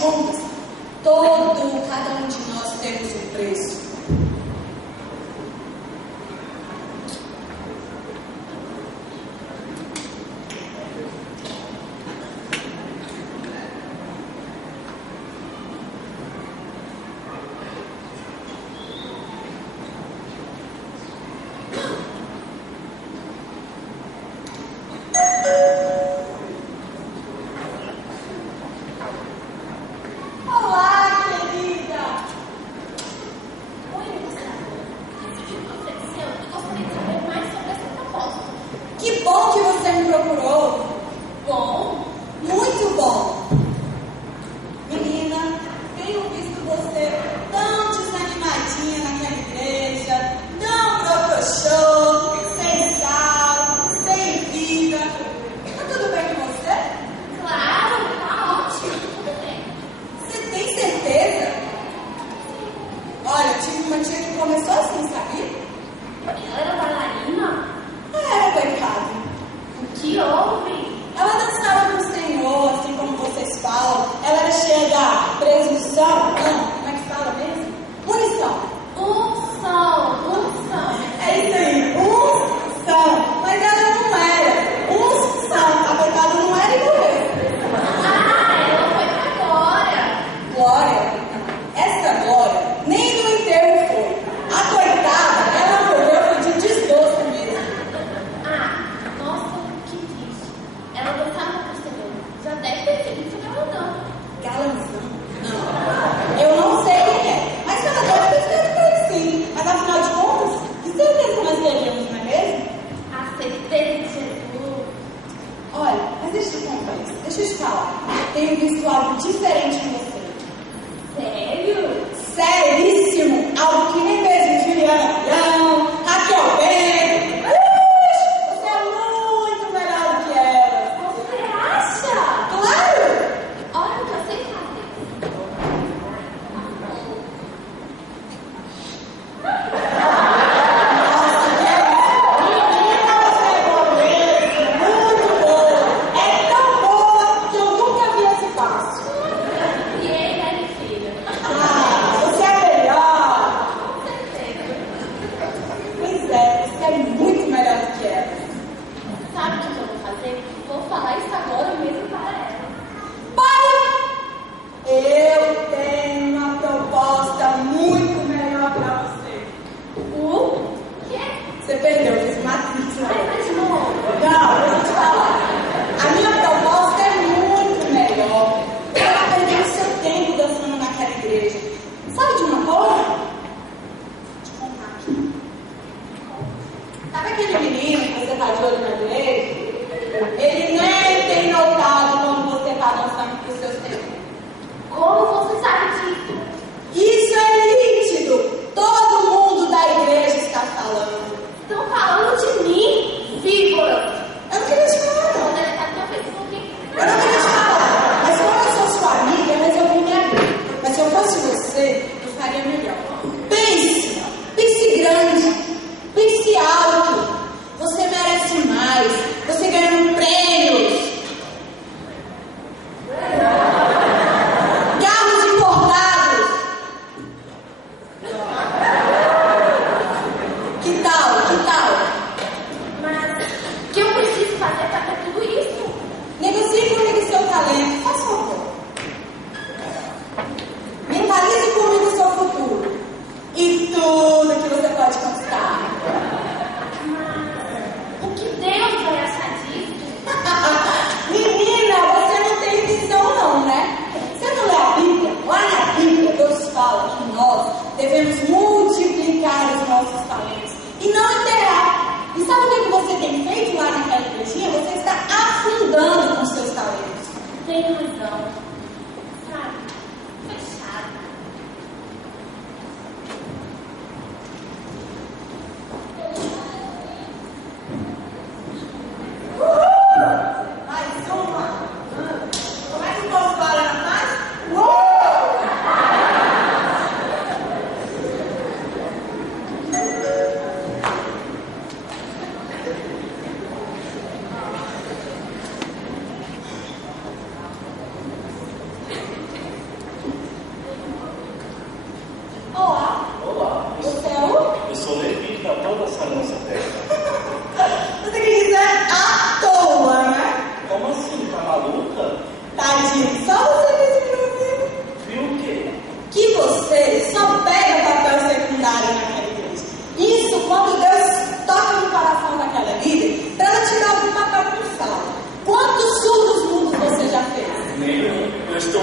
contas, cada um de nós temos um preço.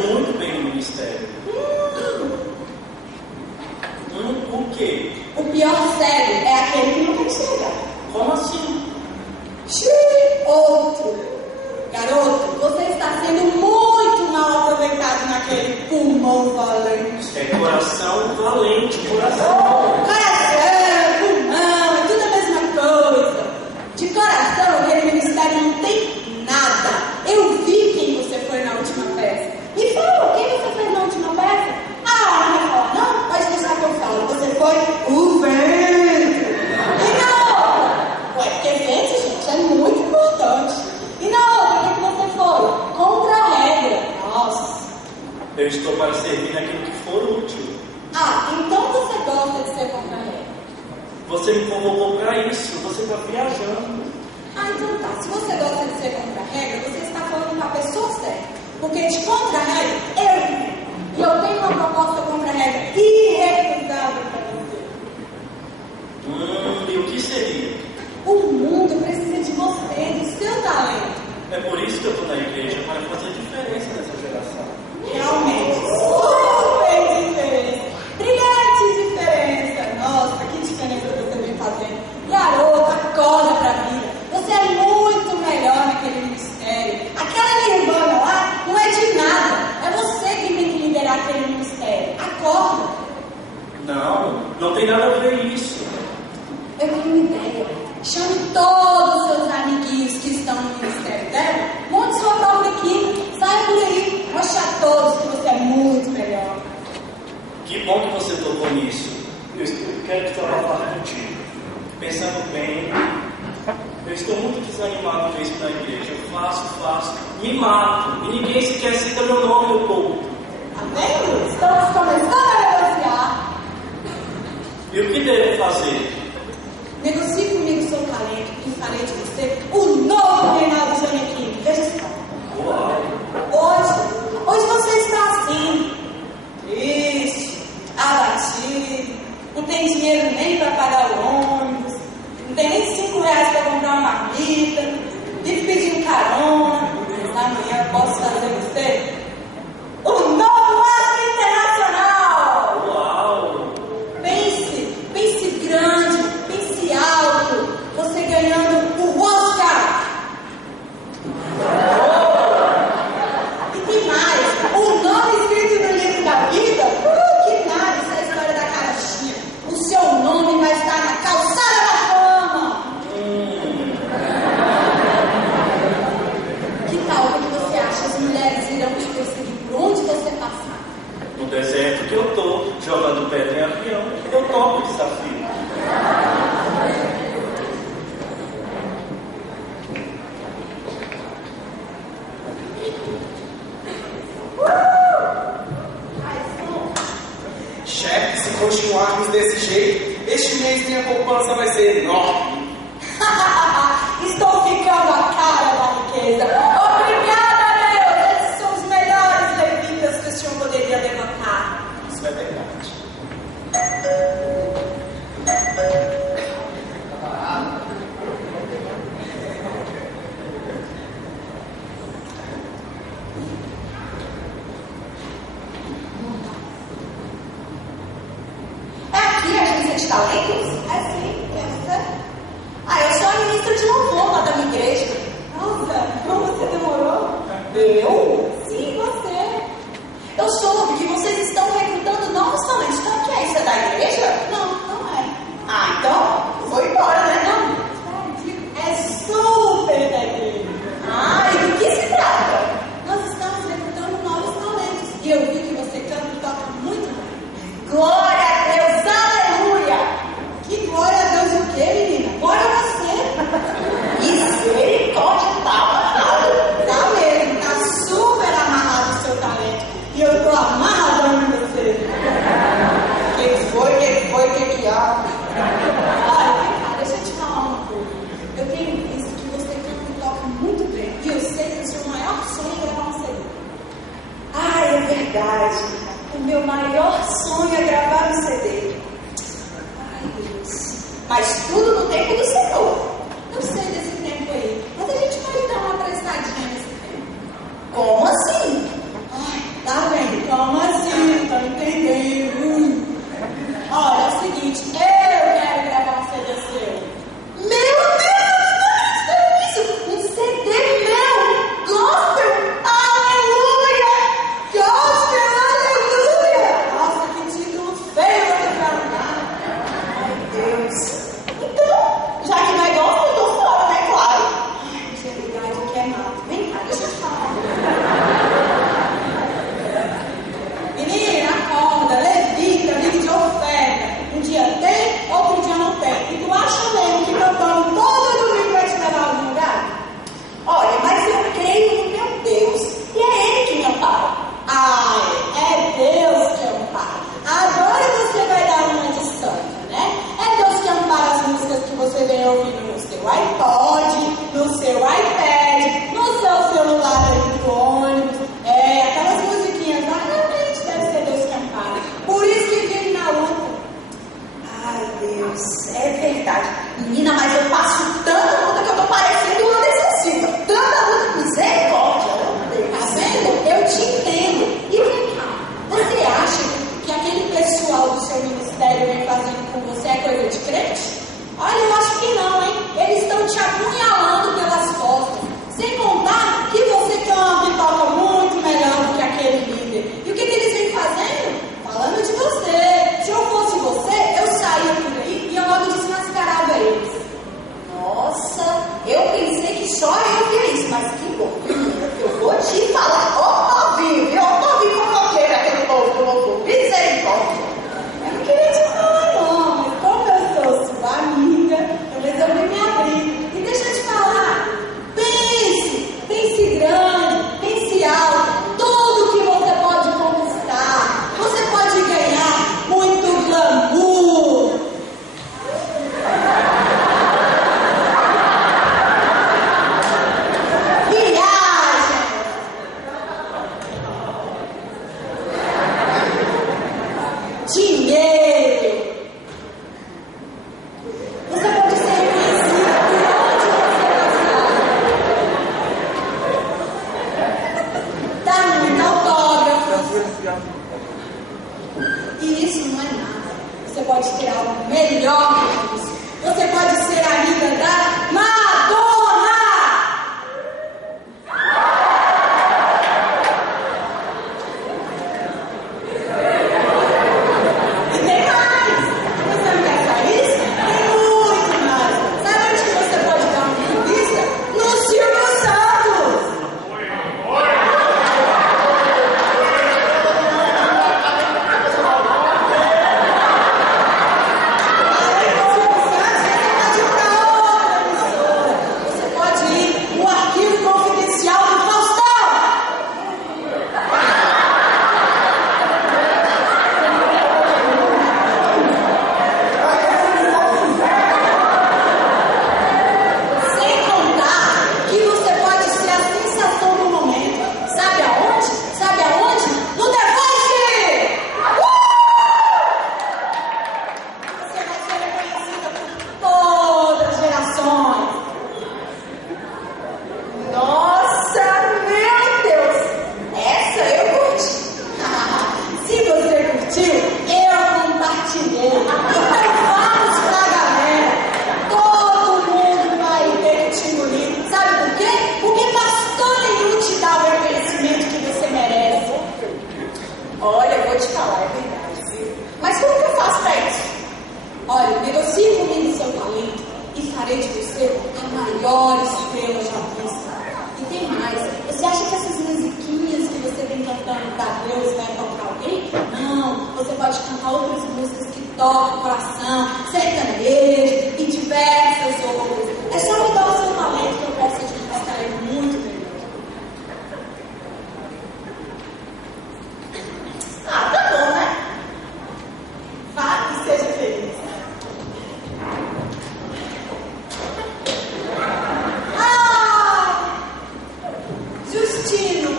muito bem no ministério. O quê? O pior cego é aquele que não quer enxergar. Como assim? Outro. Garoto, você está sendo muito mal aproveitado naquele pulmão valente. É coração valente, coração. Coração, pulmão, é tudo a mesma coisa. De coração, aquele ministério não tem nada. Eu vi quem você foi na última peça. Me fala, quem você fez na última peça? Ah, não vai falar, não? Pode deixar que eu falo. Você foi o vento. E não! Ué, porque vento, gente, é muito importante. E na outra, o que você foi? Contra a regra. Nossa. Eu estou para servir naquilo que for útil. Ah, então você gosta de ser contra a regra. Você me convocou para isso, você está viajando. Ah, então tá. Se você gosta de ser contra a regra, você está falando com a pessoa certa. Porque de contra a regra, eu tenho. E eu tenho uma proposta contra a regra irrecusável para você. E o que seria? O mundo precisa de você, do seu talento. É por isso que eu estou na igreja, para fazer diferença nessa geração. Realmente, super diferença. Brilhante diferença. Nossa, que diferença você vem fazendo. Garota, acorda pra vida. Você é muito melhor naquele ministério. Aquela nirvana lá não é de nada. É você que tem que liderar aquele ministério. Acorda. Não tem nada a ver isso. Eu tenho uma ideia. Chame todos os seus amiguinhos que estão no ministério dela. Monte sua própria equipe. Saia por aí. Mostre a todos que você é muito melhor. Que bom que você tocou nisso. Eu quero falar contigo. Pensando bem, eu estou muito desanimado com isso na igreja. Eu faço, me mato. E ninguém sequer cita meu nome no povo. Tá vendo? Estamos começando a negociar. E o que devo fazer? Negocie comigo seu talento e farei de você o novo Reinaldo Giannichini. Veja só. Uau! Hoje você está assim, triste, abatido, não tem dinheiro nem para pagar o ônibus, não tem nem 5 reais para comprar uma marmita, vive pedindo carona. Mas amanhã eu posso fazer você o novo astro internacional. Uau! Pense grande, pense alto, você ganhando o Oscar. E que mais? O nome escrito no livro da vida? Que nada, isso é a história da caixinha. O seu nome vai estar na calçada da fama. Que tal? O que você acha? As mulheres irão te perseguir por onde você passar. No deserto que eu estou, jogando pedra em avião, eu topo o desafio. Chefe, se continuarmos desse jeito, este mês minha poupança vai ser enorme. Estou ficando a cara da riqueza. Obrigada, Deus! Esses são os melhores levitas que o senhor poderia levantar. Isso é verdade. É aqui a agência de talentos? É sim, eu sou a ministra de louvor lá da minha igreja. Nossa, como você demorou? Eu? Sim, você. Eu soube que vocês estão recrutando novos talentos. Então, o que é isso? É da igreja? Não, não é. Ah, então, vou embora, né? Não, é super da igreja. Ah, e do que se trata? Nós estamos recrutando novos talentos. E eu vi que você canta e toca muito bem. Glória a Deus, aleluia! Que glória a Deus o quê, menina? Glória a você! Misericórdia, tá amarrado? Tá mesmo, tá super amarrado o seu talento. E eu tô amarradão em você. Que há? Olha, deixa eu te falar uma coisa. Eu tenho visto que você canta e toca muito bem. E eu sei que o seu maior sonho é gravar um CD. Ah, é verdade. O meu maior sonho é gravar um CD. Ai, Deus. Mas tudo no tempo do Senhor. Eu sei desse tempo aí. Mas a gente pode dar uma prestadinha nesse tempo. Como assim? Ai, dá Olha, eu vou te falar, é verdade, viu? Mas como que eu faço para isso? Olha, negocie comigo o seu talento e farei de você a maior estrela já vista. E tem mais, você acha que essas musiquinhas que você vem cantando para Deus vai tocar alguém? Não, você pode cantar outras músicas que tocam o coração, sertanejo e diversas outras. É só me dar o seu talento que eu posso te mostrar muito melhor. Ah, tá bom, né? Vá e seja feliz. Justino,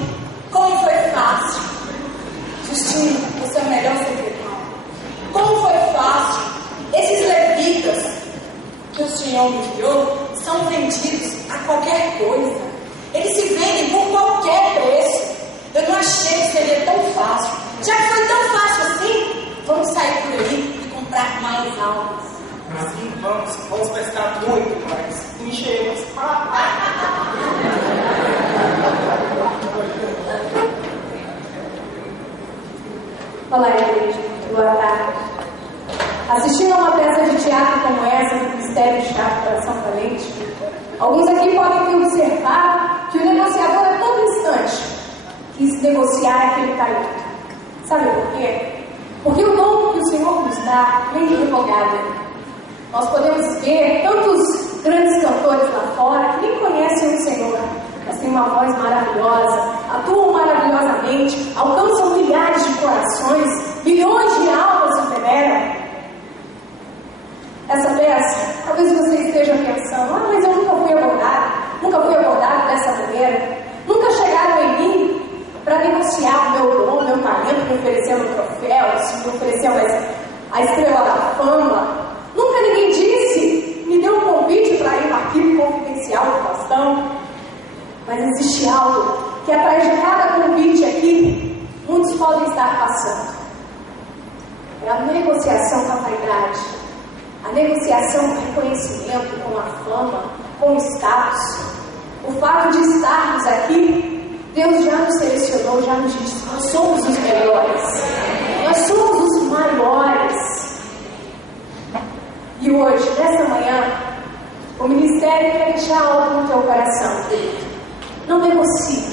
como foi fácil. Justino, você é o melhor secretário. Como foi fácil. Esses levitas que o Senhor me enviou são vendidos a qualquer coisa. Eles se vendem por qualquer preço. Eu não achei que seria tão fácil. Já que foi tão fácil assim, vamos sair por aí e comprar mais almas. Sim, vamos pescar muito, mas enchemos. Olá, igreja. Boa tarde. Assistindo a uma peça de teatro como essa, do Mistério de Teatro Coração Valente, alguns aqui podem observar que o negociador é todo instante quis negociar aquele talento. Sabe por quê? Porque o dom que o Senhor nos dá vem revogado. Nós podemos ver tantos grandes cantores lá fora que nem conhecem o Senhor, mas têm uma voz maravilhosa, atuam maravilhosamente, alcançam milhares de corações, milhões de almas se veneram. Essa peça, talvez você esteja pensando, mas eu nunca fui abordado dessa maneira, nunca chegaram em mim para negociar o meu dom, meu talento, me oferecendo troféus, me oferecendo a estrela da fama. Nunca ninguém disse, me deu um convite para ir no arquivo confidencial do Faustão. Mas existe algo que atrás de cada convite aqui, muitos podem estar passando. É a negociação com a vaidade, a negociação com o reconhecimento, com a fama, com o status. O fato de estarmos aqui, Deus já nos selecionou, já nos disse, nós somos os melhores, nós somos os maiores. E hoje, nessa manhã, o ministério quer deixar algo no teu coração, querido. Não negocie.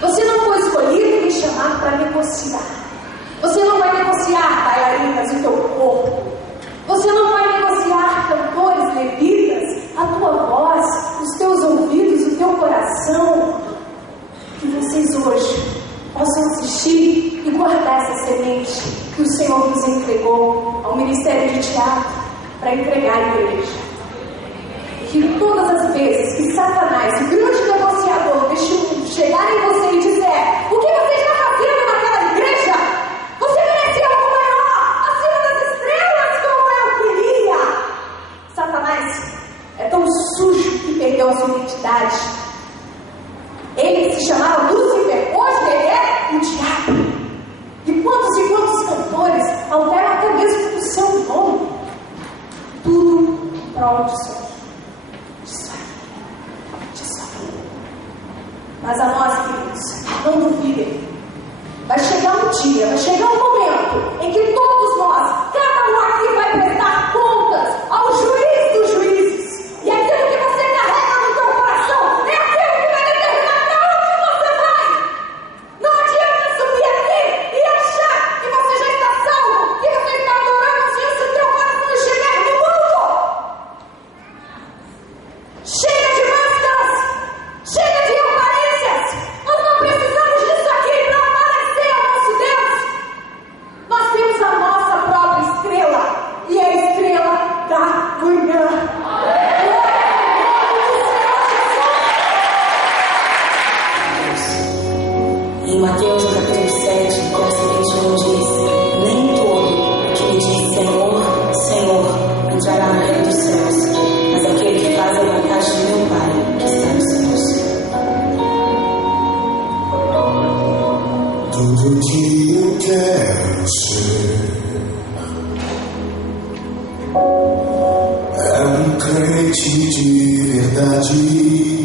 Você não foi escolhido e chamado para negociar. Você não vai negociar bailarinas o teu corpo. Você não vai negociar cantores, levitas, a tua voz, os teus ouvidos, o teu coração. Que vocês hoje possam assistir e guardar essa semente que o Senhor nos entregou ao Ministério de Teatro para entregar à igreja. Que todas as vezes que Satanás, o grande negociador deste mundo, chegar em você e dizer: o que você está fazendo naquela igreja? Você merecia algo maior, acima das estrelas, como eu queria. Satanás é tão sujo que perdeu a sua identidade. Ele se chamava Lúcifer, hoje ele é o diabo. E quantos cantores alteram até mesmo o seu nome? Tudo em prol de sonho. Mas a nós, queridos, não duvidem. Vai chegar um dia, vai chegar um momento em que todos nós, cada um aqui vai prestar contas ao juiz dos juízes. E aquilo que você carrega no teu coração é aquilo que vai determinar para onde você vai. Não adianta subir aqui e achar que você já está salvo, que você está adorando a Deus se o teu coração estiver no mundo. Chega de máscaras, chega de aparências. Nós não precisamos disso aqui para aparecer ao nosso Deus. Nós temos a nossa própria estrela, e é a estrela da manhã. Em Mateus capítulo 7, verso 21 diz: nem todo que me diz Senhor, Senhor, entrará no reino dos céus, mas aquele que faz a vontade de meu Pai que está nos céus. Tudo que eu quero ser é um crente de verdade.